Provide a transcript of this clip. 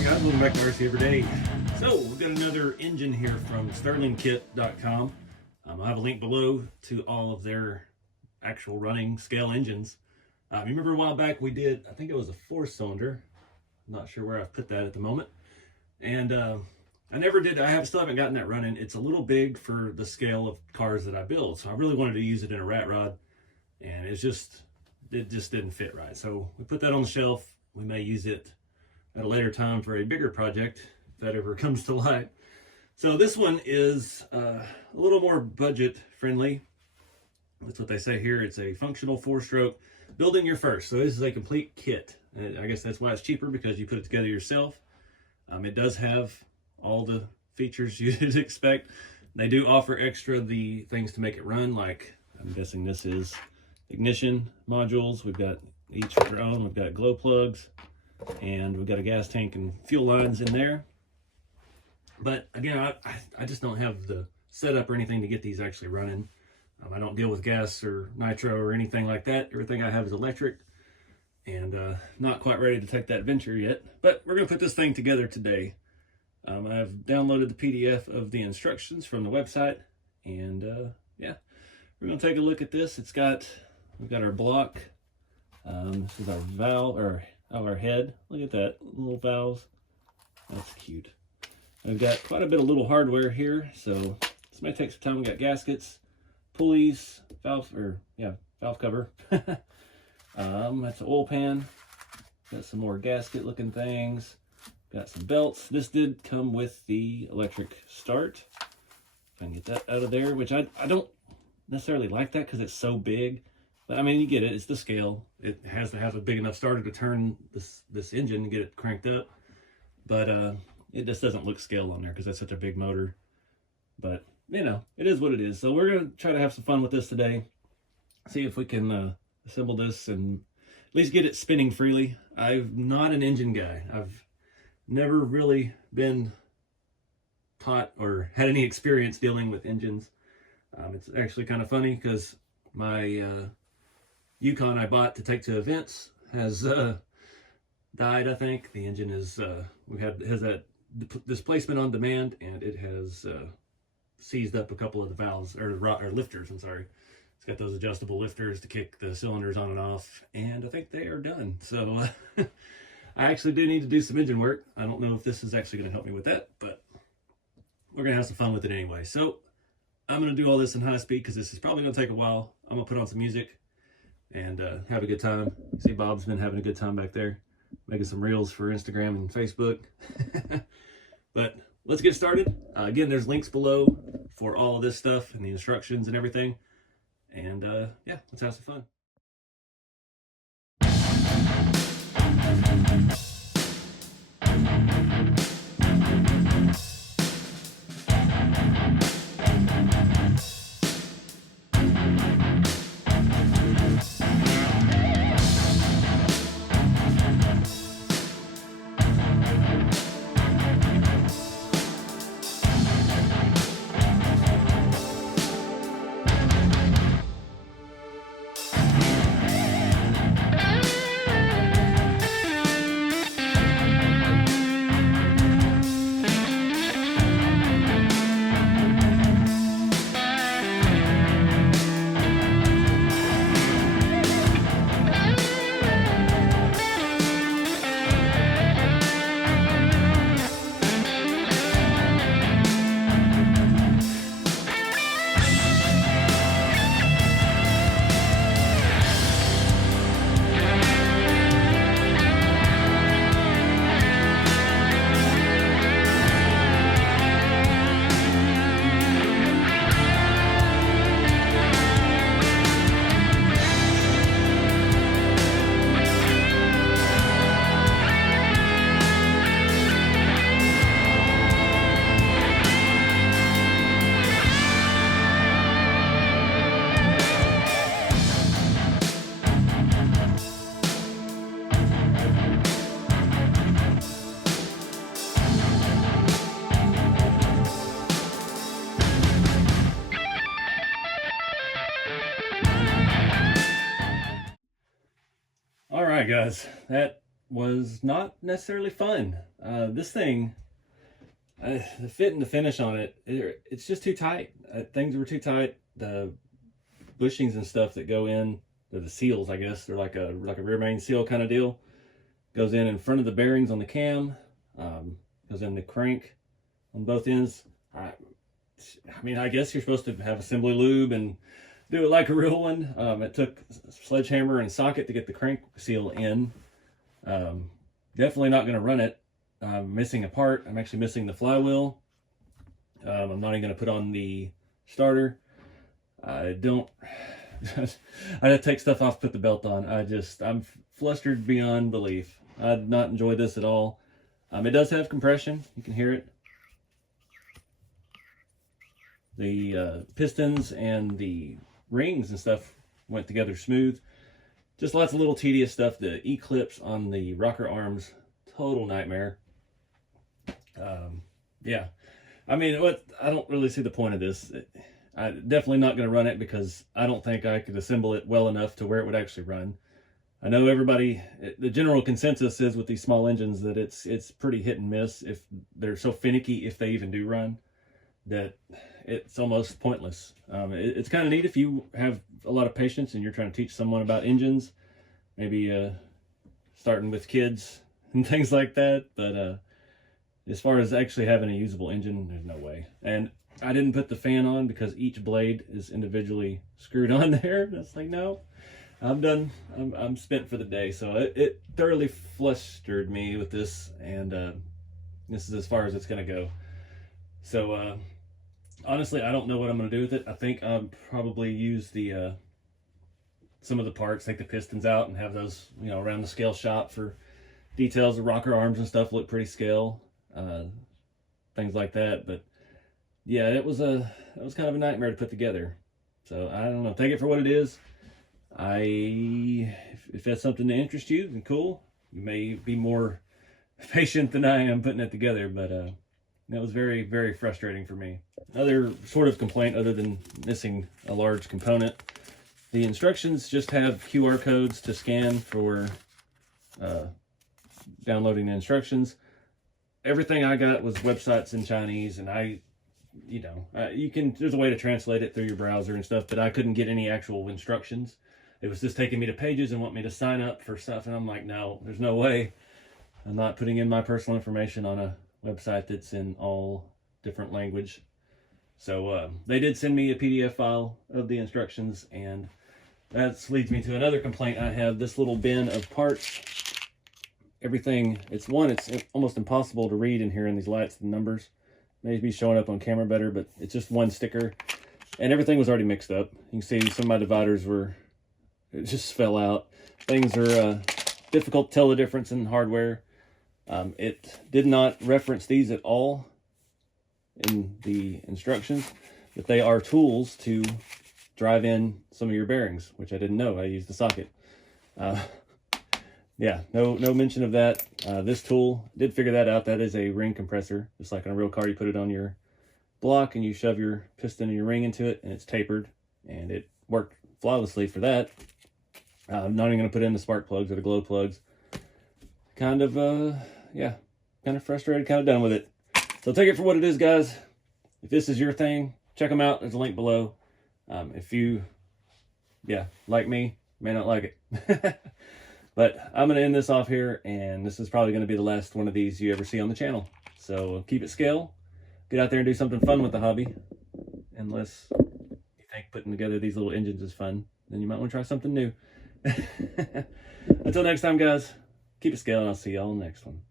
on, guys? Welcome back to RC Everyday. So we've got another engine here from Stirlingkit.com. I'll have a link below to all of their actual running scale engines. You remember a while back we did, I think it was a 4-cylinder. I'm not sure where I've put that at the moment. And I still haven't gotten that running. It's a little big for the scale of cars that I build. So I really wanted to use it in a rat rod, and it just didn't fit right. So we put that on the shelf. We may use it at a later time for a bigger project, if that ever comes to light. So this one is a little more budget friendly. That's what they say here. It's a functional 4-stroke, building your first. So this is a complete kit. And I guess that's why it's cheaper, because you put it together yourself. It does have all the features you'd expect. They do offer extra the things to make it run, like I'm guessing this is ignition modules. We've got each with their own. We've got glow plugs, and we've got a gas tank and fuel lines in there. But again, I just don't have the setup or anything to get these actually running. I don't deal with gas or nitro or anything like that. Everything I have is electric, and not quite ready to take that venture yet. But we're going to put this thing together today. I've downloaded the PDF of the instructions from the website, and yeah, we're going to take a look at this. We've got our block. This is our valve, or our head. Look at that, little valves. That's cute. We've got quite a bit of little hardware here, so this may take some time. We got gaskets, pulleys, valve cover. That's an oil pan. Got some more gasket looking things. Got some belts. This did come with the electric start. If I can get that out of there, which I don't necessarily like that because it's so big. But I mean, you get it. It's the scale. It has to have a big enough starter to turn this engine and get it cranked up. But it just doesn't look scaled on there because that's such a big motor. But, you know, it is what it is. So we're going to try to have some fun with this today. See if we can assemble this and at least get it spinning freely. I'm not an engine guy. I've never really been taught or had any experience dealing with engines. It's actually kind of funny because my Yukon I bought to take to events has died. I think the engine has that displacement on demand, and it has seized up a couple of the valves or lifters. I'm sorry. It's got those adjustable lifters to kick the cylinders on and off, and I think they are done. So I actually do need to do some engine work. I don't know if this is actually going to help me with that, but we're going to have some fun with it anyway. So I'm going to do all this in high speed because this is probably going to take a while. I'm going to put on some music and have a good time. See, Bob's been having a good time back there, making some reels for Instagram and Facebook. But let's get started. Again, there's links below for all of this stuff and the instructions and everything. And yeah, let's have some fun. All right, guys, that was not necessarily fun. This thing, the fit and the finish on it's just too tight. Things were too tight. The bushings and stuff that go in, the seals, I guess, they're like a rear main seal kind of deal. Goes in front of the bearings on the cam, goes in the crank on both ends. I mean, I guess you're supposed to have assembly lube and do it like a real one. It took a sledgehammer and socket to get the crank seal in. Definitely not going to run it. I'm missing a part. I'm actually missing the flywheel. I'm not even going to put on the starter. I don't. I had to take stuff off, put the belt on. I'm flustered beyond belief. I did not enjoy this at all. It does have compression. You can hear it. The pistons and the rings and stuff went together smooth. Just lots of little tedious stuff. The E-clips on the rocker arms, total nightmare. Yeah. I mean, I don't really see the point of this. I'm definitely not going to run it because I don't think I could assemble it well enough to where it would actually run. I know the general consensus is with these small engines that it's pretty hit and miss. If they're so finicky, if they even do run, that it's almost pointless. It's kind of neat if you have a lot of patience and you're trying to teach someone about engines, maybe starting with kids and things like that. But as far as actually having a usable engine, there's no way. And I didn't put the fan on because each blade is individually screwed on there. That's like, no, I'm done. I'm spent for the day. So it thoroughly flustered me with this, and this is as far as it's going to go. So honestly, I don't know what I'm going to do with it. I think I'll probably use the some of the parts, take the pistons out and have those, around the scale shop for details. The rocker arms and stuff look pretty scale, things like that. But yeah, it was kind of a nightmare to put together. So I don't know. Take it for what it is. If that's something that interests you, then cool. You may be more patient than I am putting it together, but that was very, very frustrating for me. Another sort of complaint, other than missing a large component, the instructions just have QR codes to scan for downloading the instructions. Everything I got was websites in Chinese, and there's a way to translate it through your browser and stuff, but I couldn't get any actual instructions. It was just taking me to pages and want me to sign up for stuff, and I'm like, no, there's no way. I'm not putting in my personal information on a website that's in all different language. So they did send me a PDF file of the instructions, and that leads me to another complaint I have. This little bin of parts, everything, it's almost impossible to read in here in these lights, the numbers. Maybe showing up on camera better, but it's just one sticker, and everything was already mixed up. You can see some of my dividers it just fell out. Things are difficult to tell the difference in hardware. It did not reference these at all in the instructions, but they are tools to drive in some of your bearings, which I didn't know. I used the socket. Yeah, no mention of that. This tool, did figure that out. That is a ring compressor. Just like on a real car, you put it on your block and you shove your piston and your ring into it, and it's tapered, and it worked flawlessly for that. I'm not even going to put in the spark plugs or the glow plugs. Kind of frustrated, kind of done with it. So take it for what it is, guys. If this is your thing, check them out. There's a link below. If you, like me, may not like it. But I'm going to end this off here, and this is probably going to be the last one of these you ever see on the channel. So keep it scale. Get out there and do something fun with the hobby. Unless you think putting together these little engines is fun, then you might want to try something new. Until next time, guys, keep it scale, and I'll see y'all in the next one.